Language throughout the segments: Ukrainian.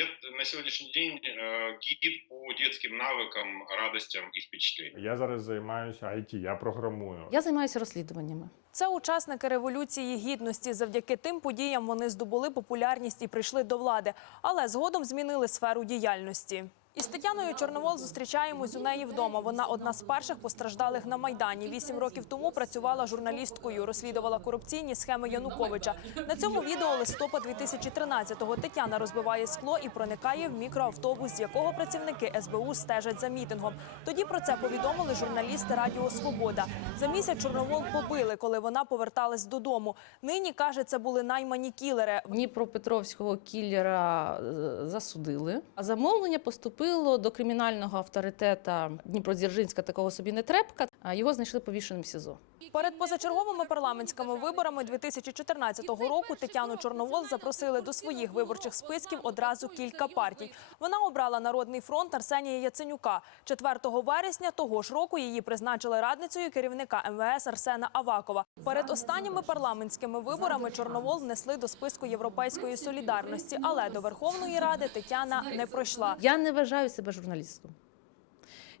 Дет- на сьогоднішній день э, гид по дітським навикам, радостям і впечатлениям. Я зараз займаюся IT, я програмую. Я займаюся розслідуваннями. Це учасники революції гідності. Завдяки тим подіям вони здобули популярність і прийшли до влади, але згодом змінили сферу діяльності. Із Тетяною Чорновол зустрічаємось у неї вдома. Вона одна з перших постраждалих на майдані. Вісім років тому працювала журналісткою, розслідувала корупційні схеми Януковича. На цьому відео листопад 2013-го Тетяна розбиває скло і проникає в мікроавтобус, з якого працівники СБУ стежать за мітингом. Тоді про це повідомили журналісти Радіо Свобода. За місяць Чорновол побили, коли вона поверталась додому. Нині каже, це були наймані кілери. Дніпропетровського кіллера е, засудили. А замовлення поступило до кримінального авторитета Дніпродзержинська, такого собі не трепка. А Його знайшли повішеним в СІЗО. Перед позачерговими парламентськими виборами 2014 року Тетяну Чорновол запросили до своїх виборчих списків одразу кілька партій. Вона обрала Народний фронт Арсенія Яценюка. 4 вересня того ж року її призначили радницею керівника МВС Арсена Авакова. Перед останніми парламентськими виборами Чорновол внесли до списку Європейської солідарності, але до Верховної Ради Тетяна не пройшла. Я не вважаю себе журналістом.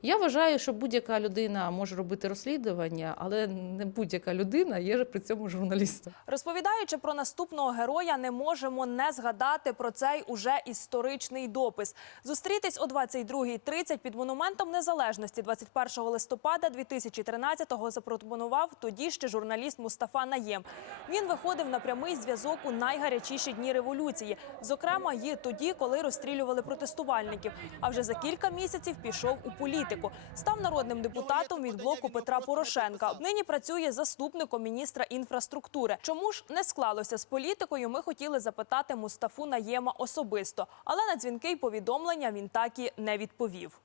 Я вважаю, що будь-яка людина може робити розслідування, але не будь-яка людина є при цьому журналістом. Розповідаючи про наступного героя, не можемо не згадати про цей уже історичний допис. Зустрітись о 22.30 під монументом незалежності 21 листопада 2013-го запропонував тоді ще журналіст Мустафа Наєм. Він виходив на прямий зв'язок у найгарячіші дні революції, зокрема, і тоді, коли розстрілювали протестувальників. А вже за кілька місяців пішов у політику. Став народним депутатом від блоку Петра Порошенка. Нині працює заступником міністра інфраструктури. Чому ж не склалося з політикою? Ми хотіли запитати Мустафу Наєма особисто, але на дзвінки й повідомлення він так і не відповів.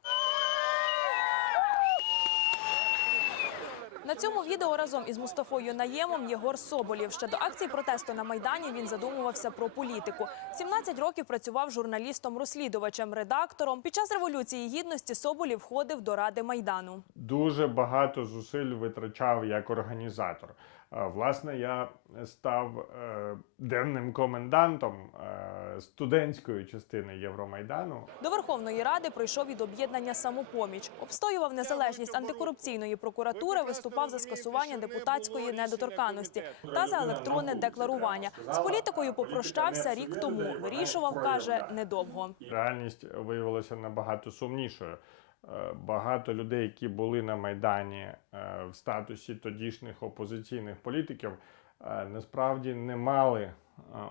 На цьому відео разом із Мустафою Наємом Єгор Соболєв. Ще до акції протесту на майдані він задумувався про політику. 17 років працював журналістом-розслідувачем, редактором. Під час революції гідності Соболєв входив до ради майдану. Дуже багато зусиль витрачав як організатор. Е, Власне, я став е, денним комендантом е, студентської частини Євромайдану. До Верховної Ради прийшов від об'єднання самопоміч, обстоював незалежність антикорупційної прокуратури, виступав за скасування депутатської недоторканності та за електронне декларування. З політикою попрощався рік тому. Вирішував, каже, недовго. Реальність виявилася набагато сумнішою. Е, Багато людей, які були на майдані е, в статусі тодішніх опозиційних політиків, е, насправді не мали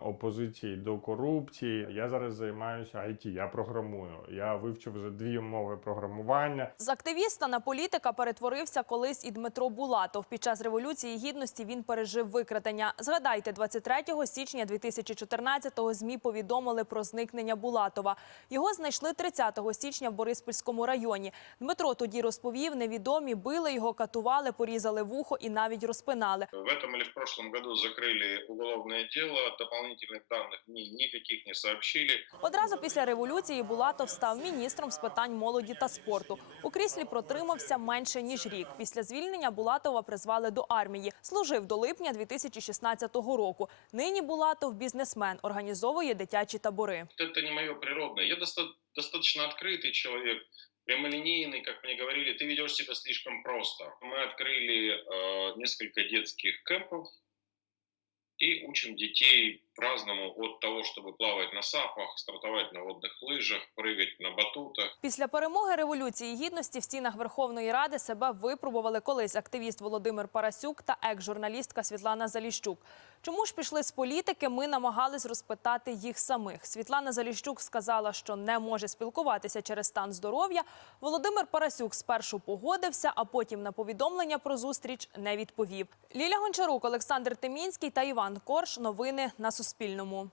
опозиції до корупції. Я зараз займаюся IT, я програмую. Я вивчив вже дві мови програмування. З активіста на політика перетворився колись і Дмитро Булатов. Під час революції гідності він пережив викрадення. Згадайте, 23 січня 2014-го ЗМІ повідомили про зникнення Булатова. Його знайшли 30 січня в Бориспільському районі. Дмитро тоді розповів, невідомі били його, катували, порізали вухо і навіть розпинали. В этом или в прошлом году закрыли уголовное дело, дополнительных данных мне никаких не сообщили. Одразу після революції Булатов став міністром з питань молоді та спорту. У кріслі протримався менше ніж рік. Після звільнення Булатова призвали до армії. Служив до липня 2016 року. Нині Булатов бізнесмен, організовує дитячі табори. Это не мое природное. Я доста- достаточно открытый человек, прямолинейный, как мне говорили, ты ведешь себя слишком просто. Мы открыли э, несколько детских кемпов и учим детей разному от того, чтобы плавать на сапах, стартовать на водных лыжах, прыгать на батутах. Після перемоги революції гідності в стінах Верховної Ради себе випробували колись активіст Володимир Парасюк та екс-журналістка Світлана Заліщук. Чому ж пішли з політики? Ми намагались розпитати їх самих. Світлана Заліщук сказала, що не може спілкуватися через стан здоров'я. Володимир Парасюк спершу погодився, а потім на повідомлення про зустріч не відповів. Ліля Гончарук, Олександр Тимінський та Іван Корш. Новини на Суспільному.